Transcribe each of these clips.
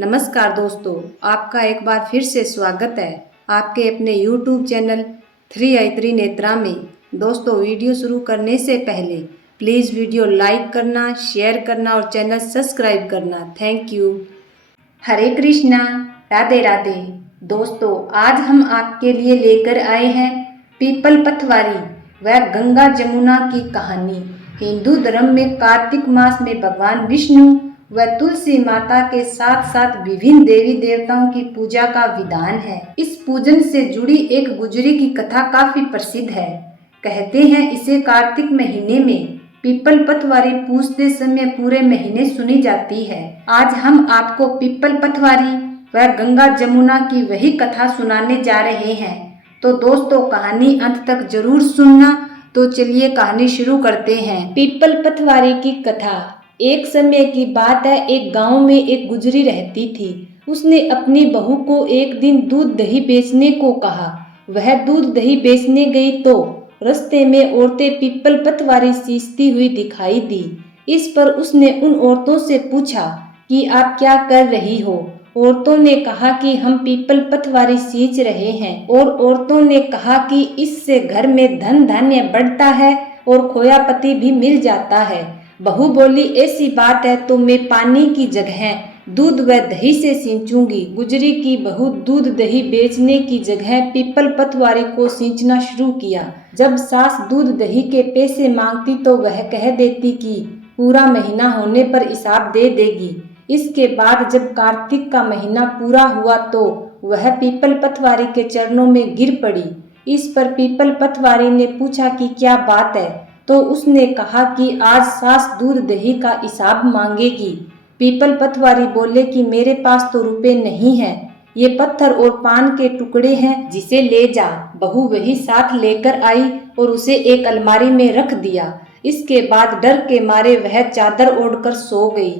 नमस्कार दोस्तों, आपका एक बार फिर से स्वागत है आपके अपने YouTube चैनल 3i3 नेत्रा में। दोस्तों, वीडियो शुरू करने से पहले प्लीज़ वीडियो लाइक करना, शेयर करना और चैनल सब्सक्राइब करना। Thank you. हरे कृष्णा, राधे राधे। दोस्तों, आज हम आपके लिए लेकर आए हैं पीपल पथवारी व गंगा जमुना की कहानी। हिंदू धर्म में कार्तिक मास में भगवान विष्णु व तुलसी माता के साथ साथ विभिन्न देवी देवताओं की पूजा का विधान है। इस पूजन से जुड़ी एक गुजरी की कथा काफी प्रसिद्ध है। कहते हैं इसे कार्तिक महीने में पीपल पथवारी पूजते समय पूरे महीने सुनी जाती है। आज हम आपको पीपल पथवारी व गंगा जमुना की वही कथा सुनाने जा रहे हैं। तो दोस्तों, कहानी अंत तक जरूर सुनना। तो चलिए कहानी शुरू करते हैं। पीपल पथवारी की कथा। एक समय की बात है, एक गांव में एक गुजरी रहती थी। उसने अपनी बहू को एक दिन दूध दही बेचने को कहा। वह दूध दही बेचने गई तो रास्ते में औरतें पीपल पथवारी सींचती हुई दिखाई दी। इस पर उसने उन औरतों से पूछा कि आप क्या कर रही हो। औरतों ने कहा कि हम पीपल पथवारी सींच रहे हैं। और औरतों ने कहा कि इससे घर में धन धान्य बढ़ता है और खोया पति भी मिल जाता है। बहू बोली, ऐसी बात है तो मैं पानी की जगह दूध व दही से सींचूंगी। गुजरी की बहू दूध दही बेचने की जगह पीपल पथवारी को सींचना शुरू किया। जब सास दूध दही के पैसे मांगती तो वह कह देती कि पूरा महीना होने पर हिसाब दे देगी। इसके बाद जब कार्तिक का महीना पूरा हुआ तो वह पीपल पथवारी के चरणों में गिर पड़ी। इस पर पीपल पथवारी ने पूछा कि क्या बात है, तो उसने कहा कि आज सास दूध दही का हिसाब मांगेगी। पीपल पथवारी बोले कि मेरे पास तो रुपए नहीं है, ये पत्थर और पान के टुकड़े हैं, जिसे ले जा। बहू वही साथ लेकर आई और उसे एक अलमारी में रख दिया। इसके बाद डर के मारे वह चादर ओढ़कर सो गई।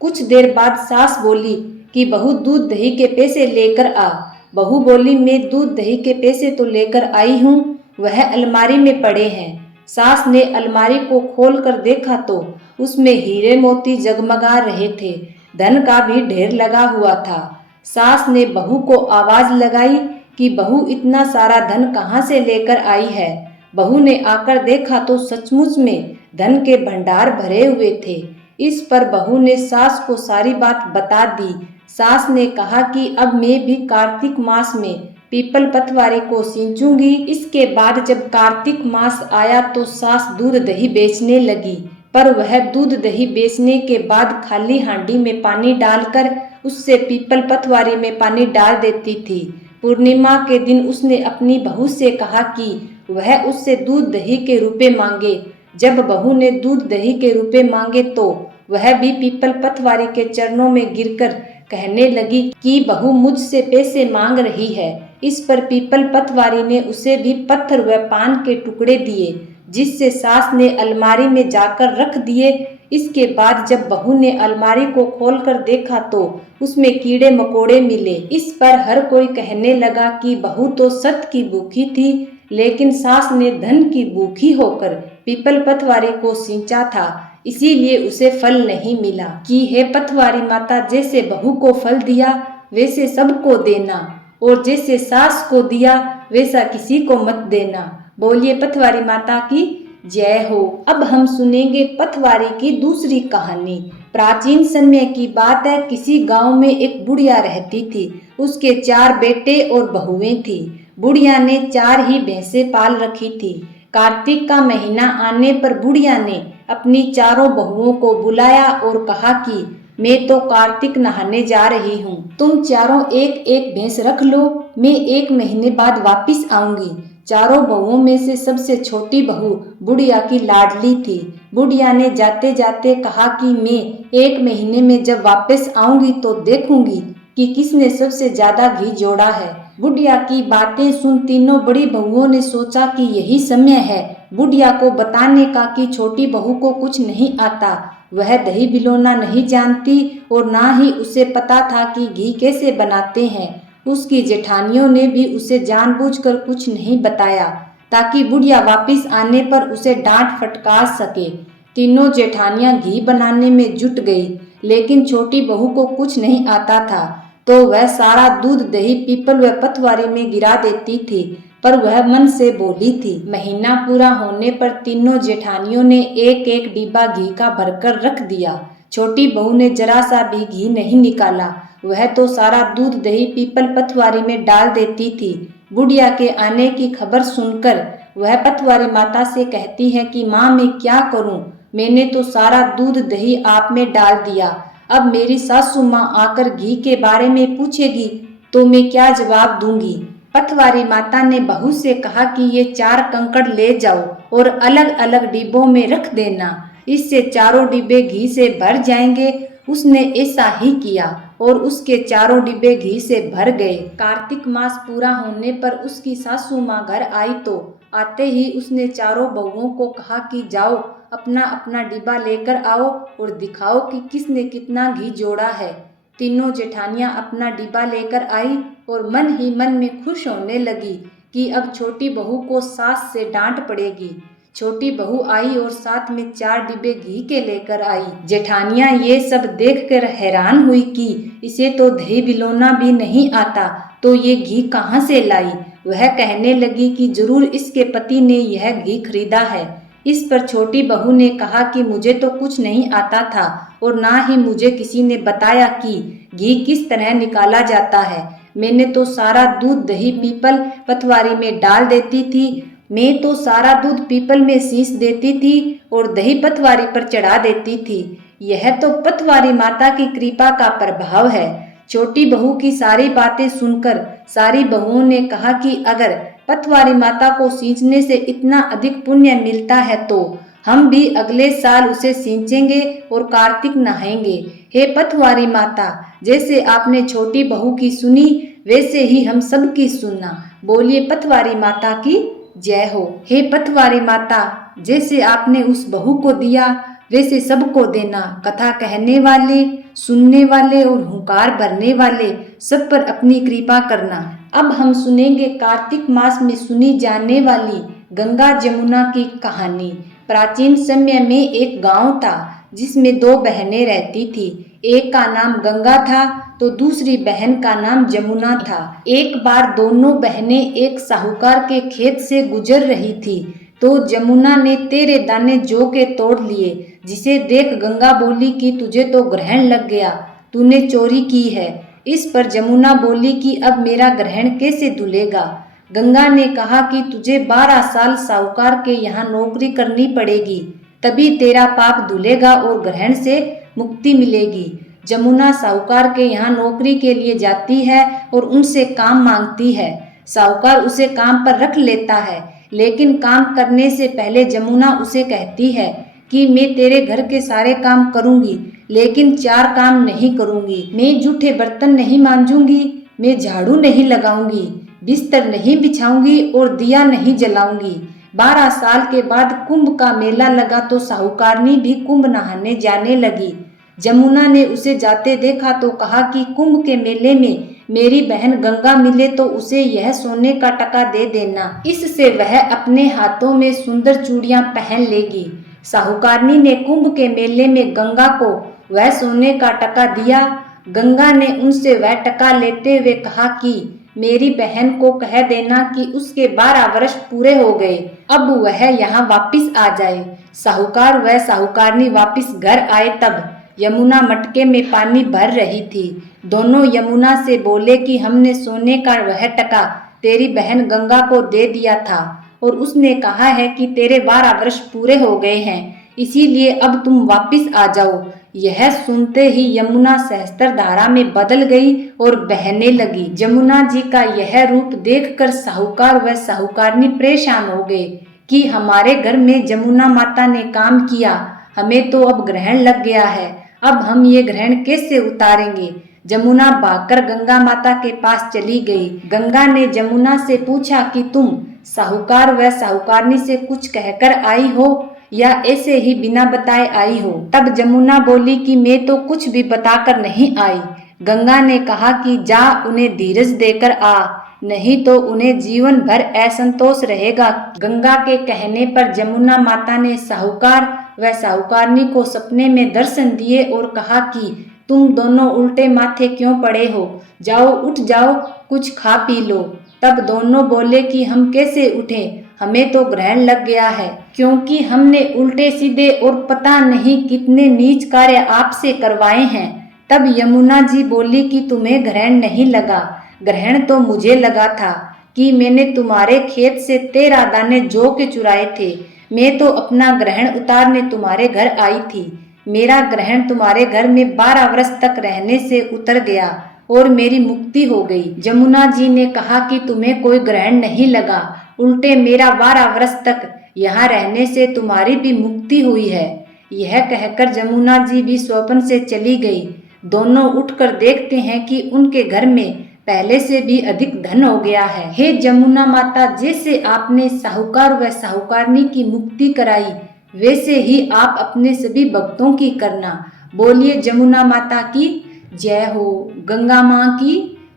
कुछ देर बाद सास बोली कि बहू दूध दही के पैसे लेकर आ। बहू बोली, मैं दूध दही के पैसे तो लेकर आई हूँ, वह अलमारी में पड़े हैं। सास ने अलमारी को खोल कर देखा तो उसमें हीरे मोती जगमगा रहे थे। धन का भी ढेर लगा हुआ था। सास ने बहू को आवाज लगाई कि बहू, इतना सारा धन कहाँ से लेकर आई है। बहू ने आकर देखा तो सचमुच में धन के भंडार भरे हुए थे। इस पर बहू ने सास को सारी बात बता दी। सास ने कहा कि अब मैं भी कार्तिक मास में पीपल पथवारी को सींचूंगी। इसके बाद जब कार्तिक मास आया तो सास दूध दही बेचने लगी, पर वह दूध दही बेचने के बाद खाली हांडी में पानी डालकर उससे पीपल पथवारी में पानी डाल देती थी। पूर्णिमा के दिन उसने अपनी बहू से कहा कि वह उससे दूध दही के रुपए मांगे। जब बहू ने दूध दही के रुपए मांगे तो वह भी पीपल पथवारी के चरणों में गिरकर कहने लगी कि बहू मुझसे पैसे मांग रही है। इस पर पीपल पथवारी ने उसे भी पत्थर व पान के टुकड़े दिए, जिससे सास ने अलमारी में जाकर रख दिए। इसके बाद जब बहू ने अलमारी को खोलकर देखा तो उसमें कीड़े मकोड़े मिले। इस पर हर कोई कहने लगा कि बहू तो सत की भूखी थी, लेकिन सास ने धन की भूखी होकर पीपल पथवारी को सींचा था, इसीलिए उसे फल नहीं मिला। कि हे पथवारी माता, जैसे बहू को फल दिया वैसे सबको देना, और जैसे सास को दिया वैसा किसी को मत देना। बोलिए पथवारी माता की जय हो। अब हम सुनेंगे पथवारी की दूसरी कहानी। प्राचीन समय की बात है, किसी गांव में एक बुढ़िया रहती थी। उसके 4 बेटे और बहुएं थी। बुढ़िया ने 4 ही भैंसें पाल रखी थी। कार्तिक का महीना आने पर बुढ़िया ने अपनी 4 बहुओं को बुलाया और कहा कि मैं तो कार्तिक नहाने जा रही हूँ, तुम चारों एक एक भैंस रख लो, मैं 1 महीने बाद वापिस आऊंगी। 4 बहुओं में से सबसे छोटी बहू बुढ़िया की लाडली थी। बुढ़िया ने जाते जाते कहा कि मैं 1 महीने में जब वापस आऊंगी तो देखूंगी कि किसने सबसे ज्यादा घी जोड़ा है। बुढ़िया की बातें सुन तीनों बड़ी बहुओं ने सोचा कि यही समय है बुढ़िया को बताने का कि छोटी बहू को कुछ नहीं आता, वह दही बिलोना नहीं जानती और ना ही उसे पता था कि घी कैसे बनाते हैं। उसकी जेठानियों ने भी उसे जानबूझकर कुछ नहीं बताया ताकि बुढ़िया वापिस आने पर उसे डांट फटकार सके। तीनों जेठानियां घी बनाने में जुट गई। लेकिन छोटी बहू को कुछ नहीं आता था, तो वह सारा दूध दही पीपल व पतवारी में गिरा देती थी, पर वह मन से बोली थी। महीना पूरा होने पर तीनों जेठानियों ने एक एक डिब्बा घी का भरकर रख दिया। छोटी बहू ने जरा सा भी घी नहीं निकाला, वह तो सारा दूध दही पीपल पतवारी में डाल देती थी। बुढ़िया के आने की खबर सुनकर वह पतवारी माता से कहती है कि माँ, मैं क्या करूँ, मैंने तो सारा दूध दही आप में डाल दिया, अब मेरी सासू माँ आकर घी के बारे में पूछेगी तो मैं क्या जवाब दूंगी। पतवारी माता ने बहू से कहा कि ये 4 कंकड़ ले जाओ और अलग अलग डिब्बों में रख देना, इससे चारों डिब्बे घी से भर जाएंगे। उसने ऐसा ही किया और उसके चारों डिब्बे घी से भर गए। कार्तिक मास पूरा होने पर उसकी सासू माँ घर आई तो आते ही उसने चारों बहुओं को कहा कि जाओ अपना अपना डिब्बा लेकर आओ और दिखाओ कि किसने कितना घी जोड़ा है। तीनों जेठानियां अपना डिब्बा लेकर आई और मन ही मन में खुश होने लगी कि अब छोटी बहू को सास से डांट पड़ेगी। छोटी बहू आई और साथ में 4 डिब्बे घी के लेकर आई। जेठानियां ये सब देखकर हैरान हुई कि इसे तो दही बिलोना भी नहीं आता, तो ये घी कहाँ से लाई। वह कहने लगी कि जरूर इसके पति ने यह घी खरीदा है। इस पर छोटी बहू ने कहा कि मुझे तो कुछ नहीं आता था और ना ही मुझे किसी ने बताया कि घी किस तरह निकाला जाता है। मैंने तो सारा दूध दही पीपल पतवारी में डाल देती थी। मैं तो सारा दूध पीपल में सींच देती थी और दही पतवारी पर चढ़ा देती थी। यह तो पतवारी माता की कृपा का प्रभाव है। छोटी बहू की सारी बातें सुनकर सारी बहुओं ने कहा कि अगर पतवारी माता को सींचने से इतना अधिक पुण्य मिलता है तो हम भी अगले साल उसे सींचेंगे और कार्तिक नहाएंगे। हे पतवारी माता, जैसे आपने छोटी बहू की सुनी वैसे ही हम सब की सुनना। बोलिए पतवारी माता की जय हो। हे पतवारी माता, जैसे आपने उस बहू को दिया वैसे सबको देना। कथा कहने वाले, सुनने वाले और हुंकार भरने वाले सब पर अपनी कृपा करना। अब हम सुनेंगे कार्तिक मास में सुनी जाने वाली गंगा जमुना की कहानी। प्राचीन समय में एक गांव था जिसमें 2 बहनें रहती थी। एक का नाम गंगा था तो दूसरी बहन का नाम जमुना था। एक बार दोनों बहनें एक साहूकार के खेत से गुजर रही थी तो जमुना ने तेरे दाने जौ के तोड़ लिए, जिसे देख गंगा बोली कि तुझे तो ग्रहण लग गया, तूने चोरी की है। इस पर जमुना बोली कि अब मेरा ग्रहण कैसे धुलेगा। गंगा ने कहा कि तुझे 12 साल साहूकार के यहाँ नौकरी करनी पड़ेगी, तभी तेरा पाप धुलेगा और ग्रहण से मुक्ति मिलेगी। जमुना साहूकार के यहाँ नौकरी के लिए जाती है और उनसे काम मांगती है। साहूकार उसे काम पर रख लेता है, लेकिन काम करने से पहले जमुना उसे कहती है कि मैं तेरे घर के सारे काम करूंगी, लेकिन 4 काम नहीं करूंगी। मैं जूठे बर्तन नहीं मांजूंगी, मैं झाड़ू नहीं लगाऊंगी, बिस्तर नहीं बिछाऊंगी और दिया नहीं जलाऊंगी। 12 साल के बाद कुंभ का मेला लगा तो साहूकारनी भी कुंभ नहाने जाने लगी। जमुना ने उसे जाते देखा तो कहा कि कुंभ के मेले में मेरी बहन गंगा मिले तो उसे यह सोने का टका दे देना, इससे वह अपने हाथों में सुंदर चूड़ियां पहन लेगी। साहूकारनी ने कुंभ के मेले में गंगा को वह सोने का टका दिया। गंगा ने उनसे वह टका लेते हुए कहा कि मेरी बहन को कह देना कि उसके 12 वर्ष पूरे हो गए, अब वह यहाँ वापिस आ जाए। साहूकार व साहूकारनी वापिस घर आए तब यमुना मटके में पानी भर रही थी। दोनों यमुना से बोले कि हमने सोने का वह टका तेरी बहन गंगा को दे दिया था और उसने कहा है कि तेरे 12 वर्ष पूरे हो गए हैं, इसीलिए अब तुम वापिस आ जाओ। यह सुनते ही यमुना सहस्त्र धारा में बदल गई और बहने लगी। जमुना जी का यह रूप देखकर साहूकार व साहूकारनी परेशान हो गए कि हमारे घर में जमुना माता ने काम किया, हमें तो अब ग्रहण लग गया है, अब हम ये ग्रहण कैसे उतारेंगे। जमुना भागकर गंगा माता के पास चली गई। गंगा ने जमुना से पूछा कि तुम साहूकार व साहूकारनी से कुछ कहकर आई हो या ऐसे ही बिना बताए आई हो। तब जमुना बोली कि मैं तो कुछ भी बताकर नहीं आई। गंगा ने कहा कि जा उन्हें धीरज देकर आ, नहीं तो उन्हें जीवन भर असंतोष रहेगा। गंगा के कहने पर जमुना माता ने साहूकार वह साहूकारनी को सपने में दर्शन दिए और कहा कि तुम दोनों उल्टे माथे क्यों पड़े हो, जाओ उठ जाओ, कुछ खा पी लो। तब दोनों बोले कि हम कैसे उठें, हमें तो ग्रहण लग गया है, क्योंकि हमने उल्टे सीधे और पता नहीं कितने नीच कार्य आपसे करवाए हैं। तब यमुना जी बोली कि तुम्हें ग्रहण नहीं लगा, ग्रहण तो मुझे लगा था कि मैंने तुम्हारे खेत से 13 दाने जौ के चुराए थे। मैं तो अपना ग्रहण उतारने तुम्हारे घर आई थी। मेरा ग्रहण तुम्हारे घर में 12 वर्ष तक रहने से उतर गया और मेरी मुक्ति हो गई। यमुना जी ने कहा कि तुम्हें कोई ग्रहण नहीं लगा, उल्टे मेरा 12 वर्ष तक यहाँ रहने से तुम्हारी भी मुक्ति हुई है। यह कहकर यमुना जी भी स्वप्न से चली गई। दोनों उठकर देखते हैं कि उनके घर में पहले से भी अधिक धन हो गया है। हे यमुना माता, जैसे आपने साहूकार व साहूकारनी की मुक्ति कराई, वैसे ही आप अपने सभी भक्तों की करना। बोलिए यमुना माता की जय हो, गंगा माँ की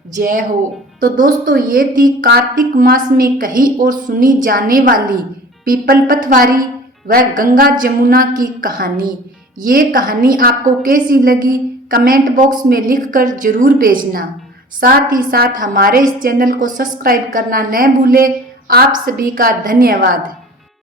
जय हो। तो दोस्तों, ये थी कार्तिक मास में कही और सुनी जाने वाली पीपल पथवारी व गंगा जमुना की कहानी। ये कहानी आपको कैसी लगी कमेंट बॉक्स में लिखकर जरूर भेजना। साथ ही साथ हमारे इस चैनल को सब्सक्राइब करना न भूले। आप सभी का धन्यवाद।